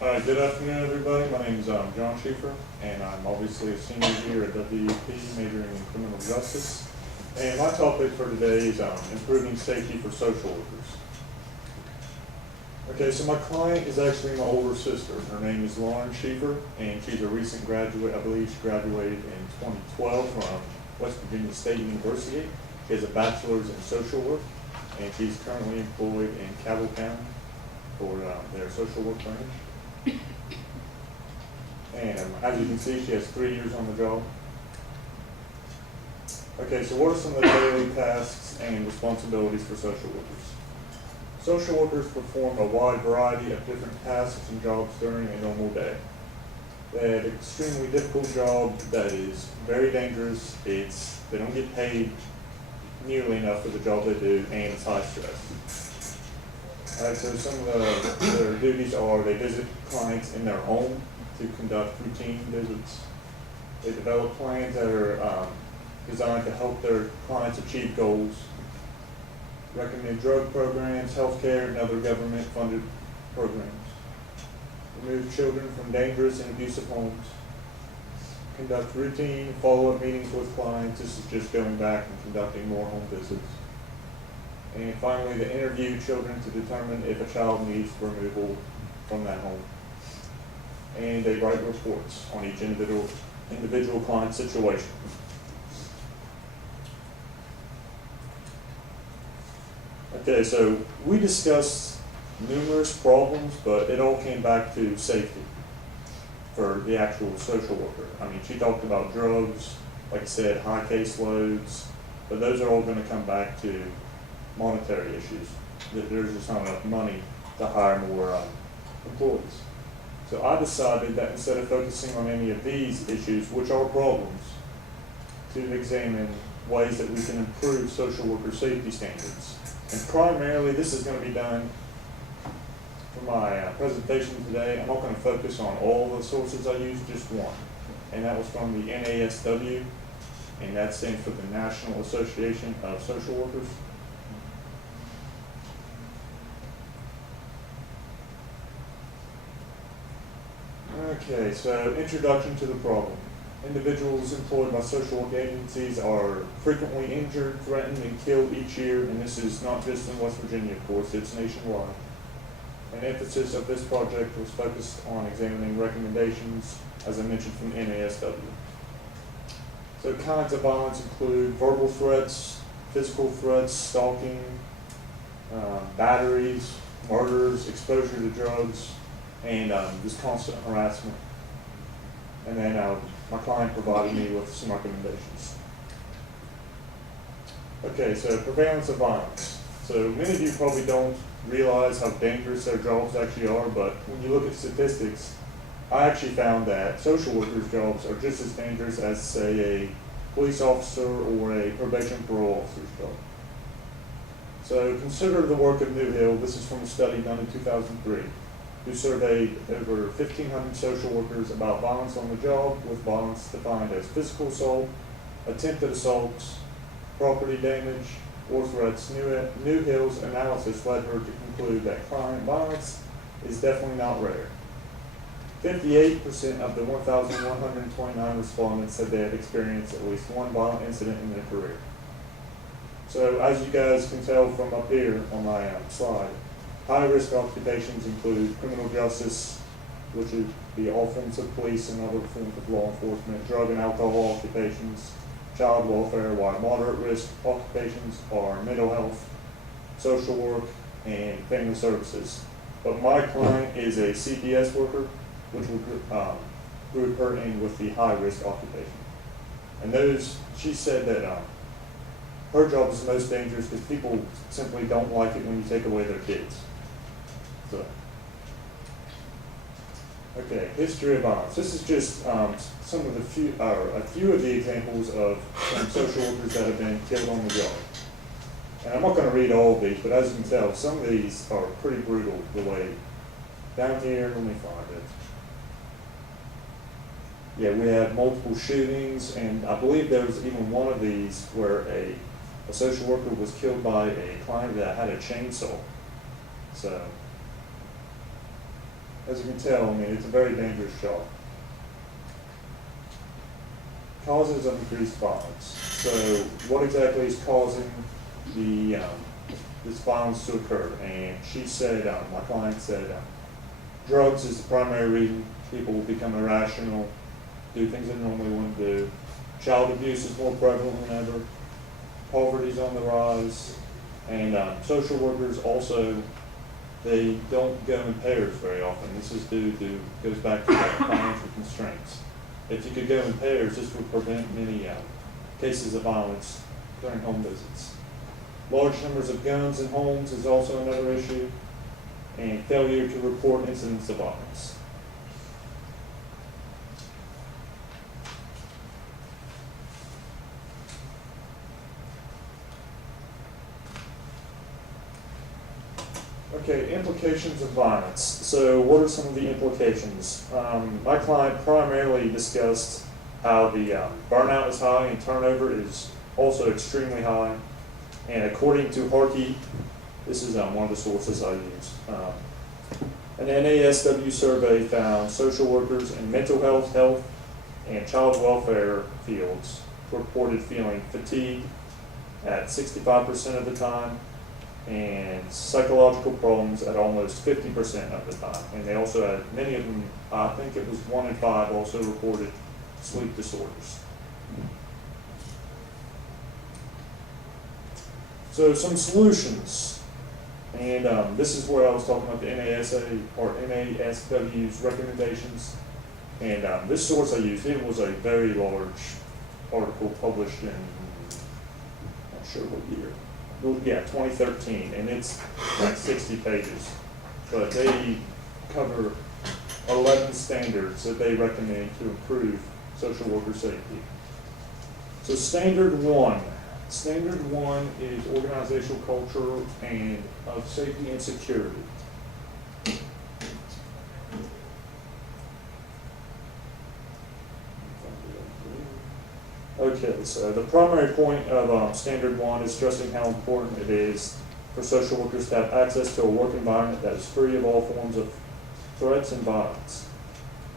Good afternoon, everybody. My name is Jon Schiefer, and I'm obviously a senior here at WEP, majoring in criminal justice. And my topic for today is improving safety for social workers. Okay, so my client is actually my older sister. Her name is Jon Schiefer, and she's a recent graduate. I believe she graduated in 2012 from West Virginia State University. She has a bachelor's in social work, and she's currently employed in Cabell County for their social work branch. And as you can see, she has 3 years on the job. Okay, so what are some of the daily tasks and responsibilities for social workers? Social workers perform a wide variety of different tasks and jobs during a normal day. They have an extremely difficult job that is very dangerous. They don't get paid nearly enough for the job they do, and it's high stress. Alright, so some of their duties are they visit clients in their home to conduct routine visits. They develop plans that are designed to help their clients achieve goals. Recommend drug programs, healthcare, and other government-funded programs. Remove children from dangerous and abusive homes. Conduct routine follow-up meetings with clients. This is just going back and conducting more home visits. And finally, they interview children to determine if a child needs removal from that home. And they write reports on each individual client situation. Okay, so we discussed numerous problems, but it all came back to safety for the actual social worker. I mean, she talked about drugs, like I said, high caseloads, but those are all going to come back to monetary issues. There's just not enough money to hire more employees. So I decided that instead of focusing on any of these issues, which are problems, to examine ways that we can improve social worker safety standards. And primarily, this is going to be done for my presentation today. I'm not going to focus on all the sources I used, just one. And that was from the NASW, and that stands for the National Association of Social Workers. Okay, so introduction to the problem. Individuals employed by social work agencies are frequently injured, threatened, and killed each year, and this is not just in West Virginia, of course, it's nationwide. An emphasis of this project was focused on examining recommendations, as I mentioned, from NASW. So kinds of violence include verbal threats, physical threats, stalking, batteries, murders, exposure to drugs, and just constant harassment. And then my client provided me with some recommendations. Okay, so prevalence of violence. So many of you probably don't realize how dangerous their jobs actually are, but when you look at statistics, I actually found that social workers' jobs are just as dangerous as, say, a police officer or a probation parole officer's job. So consider the work of New Hill. This is from a study done in 2003. Who surveyed over 1,500 social workers about violence on the job, with violence defined as physical assault, attempted assaults, property damage, or threats. New Hill's analysis led her to conclude that client violence is definitely not rare. 58% of the 1,129 respondents said they had experienced at least one violent incident in their career. So as you guys can tell from up here on my slide, high-risk occupations include criminal justice, which would be all forms of police and other forms of law enforcement, drug and alcohol occupations, child welfare, while moderate-risk occupations are mental health, social work, and family services. But my client is a CPS worker, which would group her in with the high-risk occupation. And she said that her job is the most dangerous because people simply don't like it when you take away their kids. So, okay, history of violence. This is just a few of the examples of some social workers that have been killed on the job. And I'm not going to read all of these, but as you can tell, some of these are pretty brutal. The way down here, let me find it. Yeah, we have multiple shootings, and I believe there was even one of these where a social worker was killed by a client that had a chainsaw. So, as you can tell, I mean, it's a very dangerous job. Causes of increased violence. So what exactly is causing the this violence to occur? And she said, my client said, drugs is the primary reason people will become irrational, do things they normally wouldn't do. Child abuse is more prevalent than ever. Poverty is on the rise. And social workers also, they don't go in pairs very often. This is goes back to financial constraints. If you could go in pairs, this would prevent many cases of violence during home visits. Large numbers of guns in homes is also another issue, and failure to report incidents of violence. Okay, implications of violence. So what are some of the implications? My client primarily discussed how the burnout is high and turnover is also extremely high. And according to Harkey, this is one of the sources I use, an NASW survey found social workers in mental health, and child welfare fields reported feeling fatigued at 65% of the time, and psychological problems at almost 50% of the time. And they also had, many of them, I think it was 1 in 5, also reported sleep disorders. So some solutions, and this is where I was talking about the NASA or NASW's recommendations. And this source I used, it was a very large article published in, not sure what year. Yeah, 2013, and it's like 60 pages. But they cover 11 standards that they recommend to improve social worker safety. So standard one is organizational culture and of safety and security. Okay, so the primary point of standard one is stressing how important it is for social workers to have access to a work environment that is free of all forms of threats and violence.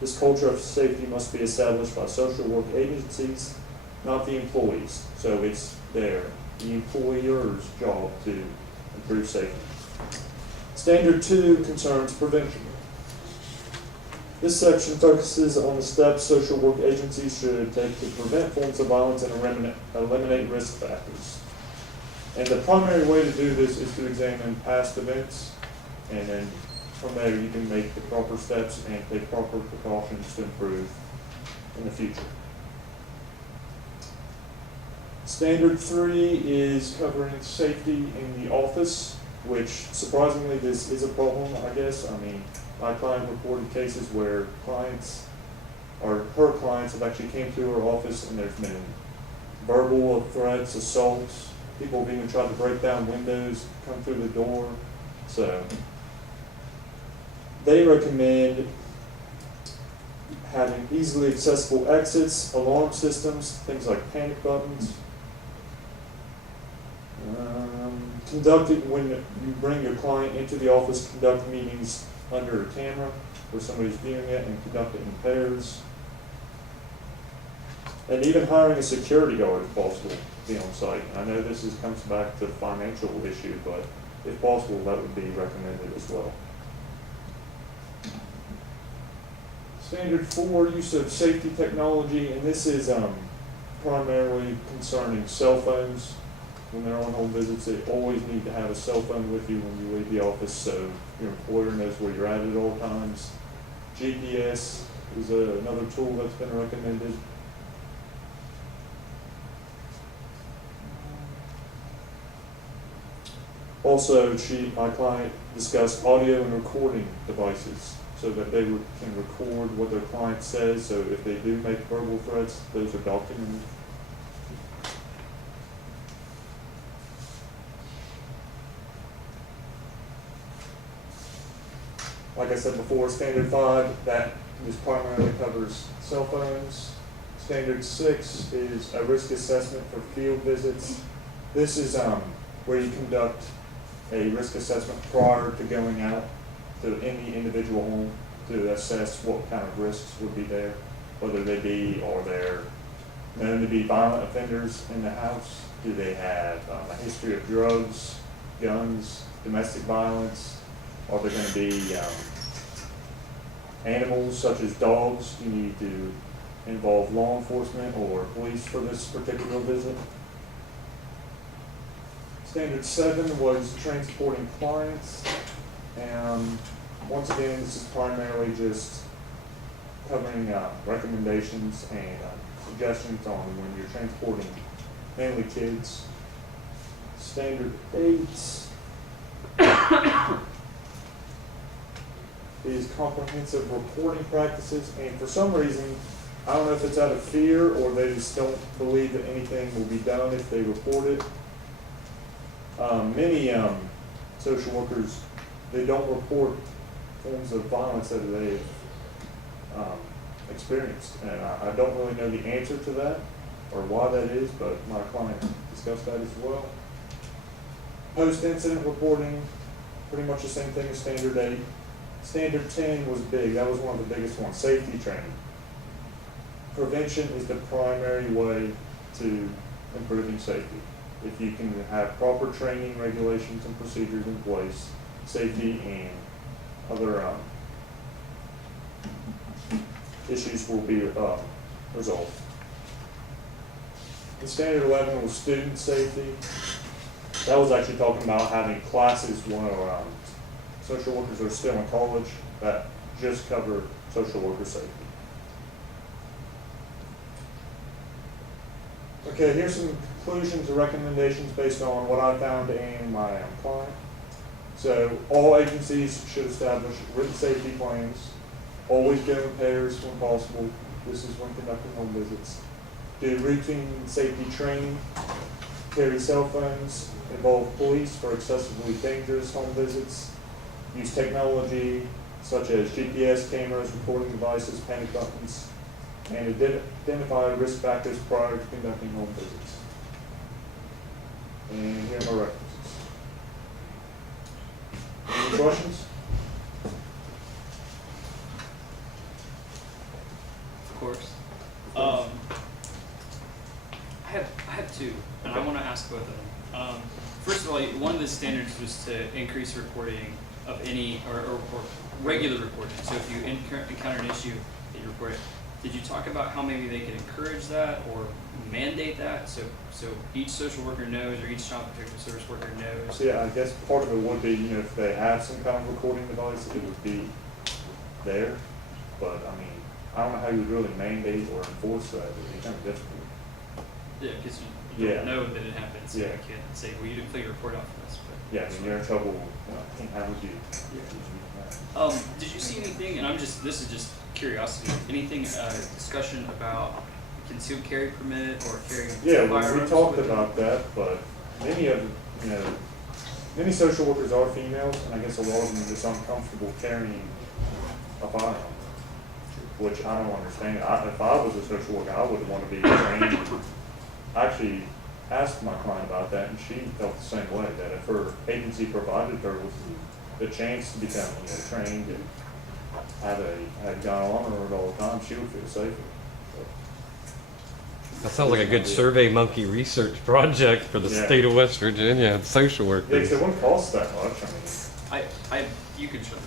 This culture of safety must be established by social work agencies, not the employees. So it's the employer's job to improve safety. Standard two concerns prevention. This section focuses on the steps social work agencies should take to prevent forms of violence and eliminate risk factors. And the primary way to do this is to examine past events, and then from there you can make the proper steps and take proper precautions to improve in the future. Standard three is covering safety in the office, which surprisingly this is a problem, I guess. I mean, my client reported cases where clients, or her clients, have actually came to her office and there's been verbal threats, assaults, people have even tried to break down windows, come through the door. So they recommend having easily accessible exits, alarm systems, things like panic buttons. When you bring your client into the office, conduct meetings under a camera where somebody's viewing it, and conduct it in pairs. And even hiring a security guard if possible to be on site. I know this comes back to the financial issue, but if possible, that would be recommended as well. Standard four, use of safety technology, and this is primarily concerning cell phones. When they're on home visits, they always need to have a cell phone with you when you leave the office so your employer knows where you're at all times. GPS is another tool that's been recommended. Also, my client discussed audio and recording devices so that they can record what their client says, so if they do make verbal threats, those are documented. Like I said before, standard 5, that just primarily covers cell phones. Standard 6 is a risk assessment for field visits. This is where you conduct a risk assessment prior to going out to any individual home. to assess what kind of risks would be there, whether they be, or they're known to be violent offenders in the house. Do they have a history of drugs, guns, domestic violence? Are there going to be animals such as dogs? Do you need to involve law enforcement or police for this particular visit? Standard 7 was transporting clients, and once again, this is primarily just covering recommendations and suggestions on when you're transporting mainly kids. Standard 8 is comprehensive reporting practices, and for some reason, I don't know if it's out of fear or they just don't believe that anything will be done if they report it. Many social workers, they don't report forms of violence that they've experienced, and I don't really know the answer to that or why that is, but my client discussed that as well. Post-incident reporting, pretty much the same thing as Standard 8. Standard 10 was big. That was one of the biggest ones. Safety training. Prevention is the primary way to improving safety. If you can have proper training, regulations, and procedures in place, safety and other issues will be resolved. The Standard 11 was student safety. That was actually talking about having classes when social workers are still in college that just cover social worker safety. Okay, here's some conclusions or recommendations based on what I found in my client. So all agencies should establish written safety plans, always go in pairs when possible. This is when conducting home visits. Do routine safety training, carry cell phones, involve police for excessively dangerous home visits, use technology such as GPS cameras, recording devices, panic buttons, and identify risk factors prior to conducting home visits. And here are my references. Any questions? Of course. I have two, and I want to ask both of them. First of all, one of the standards was to increase reporting of any, or regular reporting. So if you encounter an issue, you report it. Did you talk about how maybe they could encourage that or mandate that, so each social worker knows, or each child protective service worker knows? So yeah, I guess part of it would be, if they have some kind of recording device, it would be there. But I mean, I don't know how you would really mandate or enforce that. It would be kind of difficult. Yeah, because you don't know that it happens. So Yeah. you can't say, well, you didn't fill your report out for us. But Yeah, I mean, you're in trouble. How would you? did you see anything, and this is just curiosity, anything, discussion about concealed carry permit or carrying Yeah, firearms? we talked about that, but many social workers are females, and I guess a lot of them are just uncomfortable carrying a firearm, which I don't understand. If I was a social worker, I would want to be trained. I actually asked my client about that, and she felt the same way, that if her agency provided her with the chance to become trained and had a gun on her all the time, she would feel safer. That sounds like a good Survey Monkey research project for the state of West Virginia, social Yeah, workers. because it wouldn't cost that much. I mean, You can show them.